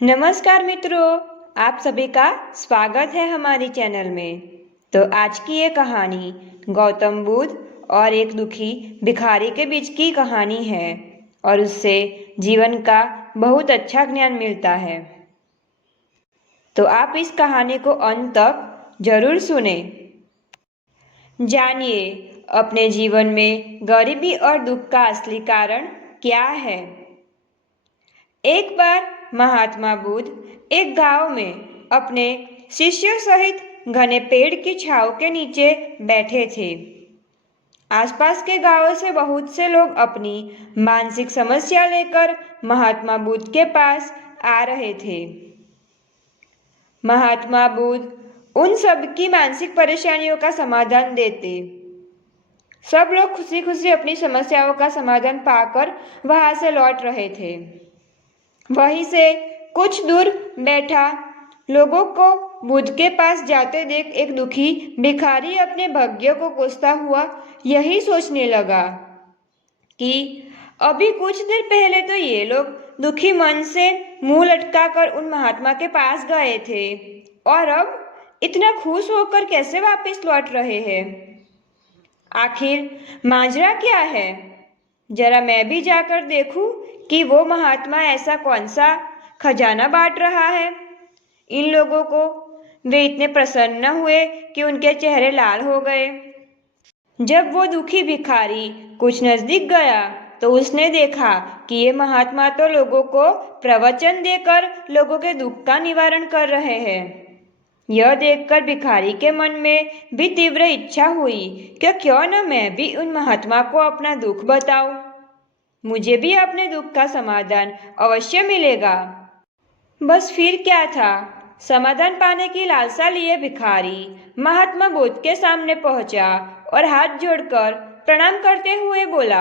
नमस्कार मित्रों, आप सभी का स्वागत है हमारी चैनल में। तो आज की ये कहानी गौतम बुद्ध और एक दुखी भिखारी के बीच की कहानी है और उससे जीवन का बहुत अच्छा ज्ञान मिलता है। तो आप इस कहानी को अंत तक जरूर सुने। जानिए अपने जीवन में गरीबी और दुख का असली कारण क्या है। एक बार महात्मा बुद्ध एक गांव में अपने शिष्यों सहित घने पेड़ की छांव के नीचे बैठे थे। आसपास के गांवों से बहुत से लोग अपनी मानसिक समस्या लेकर महात्मा बुद्ध के पास आ रहे थे। महात्मा बुद्ध उन सब की मानसिक परेशानियों का समाधान देते। सब लोग खुशी खुशी अपनी समस्याओं का समाधान पाकर वहां से लौट रहे थे। वहीं से कुछ दूर बैठा लोगों को बुद्ध के पास जाते देख एक दुखी भिखारी अपने भाग्य को कोसता हुआ यही सोचने लगा कि अभी कुछ देर पहले तो ये लोग दुखी मन से मुंह लटकाकर उन महात्मा के पास गए थे और अब इतना खुश होकर कैसे वापस लौट रहे हैं। आखिर माजरा क्या है? जरा मैं भी जाकर देखूं कि वो महात्मा ऐसा कौन सा खजाना बांट रहा है। इन लोगों को वे इतने प्रसन्न हुए कि उनके चेहरे लाल हो गए। जब वो दुखी भिखारी कुछ नजदीक गया तो उसने देखा कि ये महात्मा तो लोगों को प्रवचन देकर लोगों के दुख का निवारण कर रहे हैं। यह देखकर भिखारी के मन में भी तीव्र इच्छा हुई कि क्यों न मैं भी उन महात्मा को अपना दुख बताऊं। मुझे भी अपने दुख का समाधान अवश्य मिलेगा। बस फिर क्या था, समाधान पाने की लालसा लिए भिखारी महात्मा बुद्ध के सामने पहुंचा और हाथ जोड़कर प्रणाम करते हुए बोला,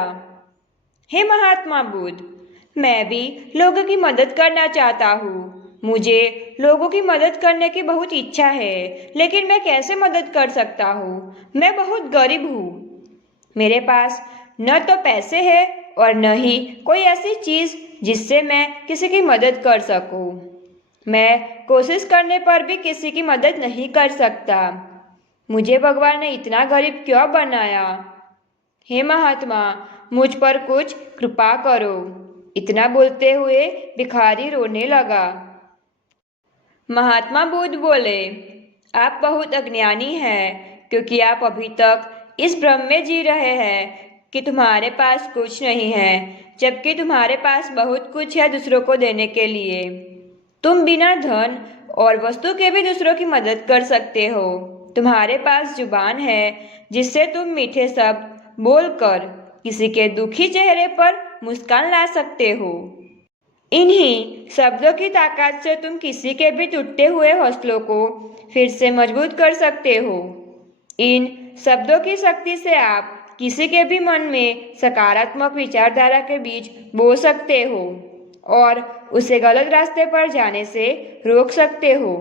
हे महात्मा बुद्ध, मैं भी लोगों की मदद करना चाहता हूँ। मुझे लोगों की मदद करने की बहुत इच्छा है, लेकिन मैं कैसे मदद कर सकता हूँ? मैं बहुत गरीब हूँ। मेरे पास न तो पैसे है और न ही कोई ऐसी चीज जिससे मैं किसी की मदद कर सकूं। मैं कोशिश करने पर भी किसी की मदद नहीं कर सकता। मुझे भगवान ने इतना गरीब क्यों बनाया? हे महात्मा, मुझ पर कुछ कृपा करो। इतना बोलते हुए भिखारी रोने लगा। महात्मा बुद्ध बोले, आप बहुत अज्ञानी हैं क्योंकि आप अभी तक इस भ्रम में जी रहे हैं कि तुम्हारे पास कुछ नहीं है, जबकि तुम्हारे पास बहुत कुछ है दूसरों को देने के लिए। तुम बिना धन और वस्तु के भी दूसरों की मदद कर सकते हो। तुम्हारे पास जुबान है जिससे तुम मीठे शब्द बोलकर किसी के दुखी चेहरे पर मुस्कान ला सकते हो। इन्हीं शब्दों की ताकत से तुम किसी के भी टूटे हुए हौसलों को फिर से मजबूत कर सकते हो। इन शब्दों की शक्ति से आप किसी के भी मन में सकारात्मक विचारधारा के बीज बो सकते हो और उसे गलत रास्ते पर जाने से रोक सकते हो।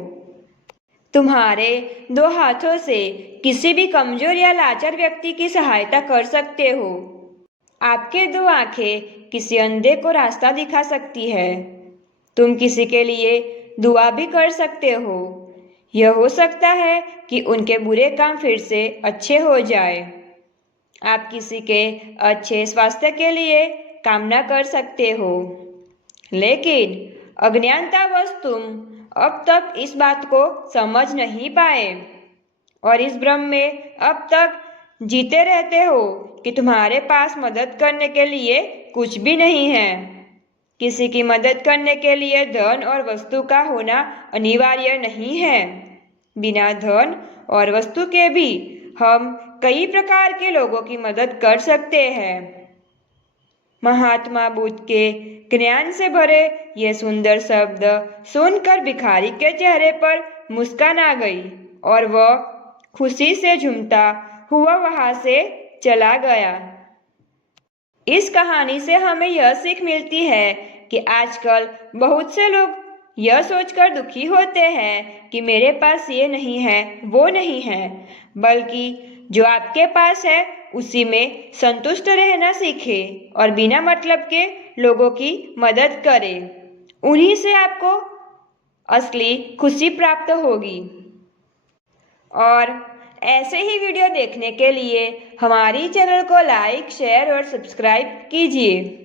तुम्हारे दो हाथों से किसी भी कमजोर या लाचार व्यक्ति की सहायता कर सकते हो। आपके दो आंखें किसी अंधे को रास्ता दिखा सकती है। तुम किसी के लिए दुआ भी कर सकते हो। यह हो सकता है कि उनके बुरे काम फिर से अच्छे हो जाए। आप किसी के अच्छे स्वास्थ्य के लिए कामना कर सकते हो। लेकिन अज्ञानतावश तुम अब तक इस बात को समझ नहीं पाए और इस भ्रम में अब तक जीते रहते हो कि तुम्हारे पास मदद करने के लिए कुछ भी नहीं है। किसी की मदद करने के लिए धन और वस्तु का होना अनिवार्य नहीं है। बिना धन और वस्तु के भी हम कई प्रकार के लोगों की मदद कर सकते हैं। महात्मा बुद्ध के ज्ञान से भरे ये सुंदर शब्द सुनकर भिखारी के चेहरे पर मुस्कान आ गई और वह खुशी से झूमता हुआ वहां से चला गया। इस कहानी से हमें यह सीख मिलती है कि आजकल बहुत से लोग यह सोचकर दुखी होते हैं कि मेरे पास ये नहीं है, वो नहीं है, बल्कि जो आपके पास है उसी में संतुष्ट रहना सीखें और बिना मतलब के लोगों की मदद करें। उन्हीं से आपको असली खुशी प्राप्त होगी। और ऐसे ही वीडियो देखने के लिए हमारी चैनल को लाइक, शेयर और सब्सक्राइब कीजिए।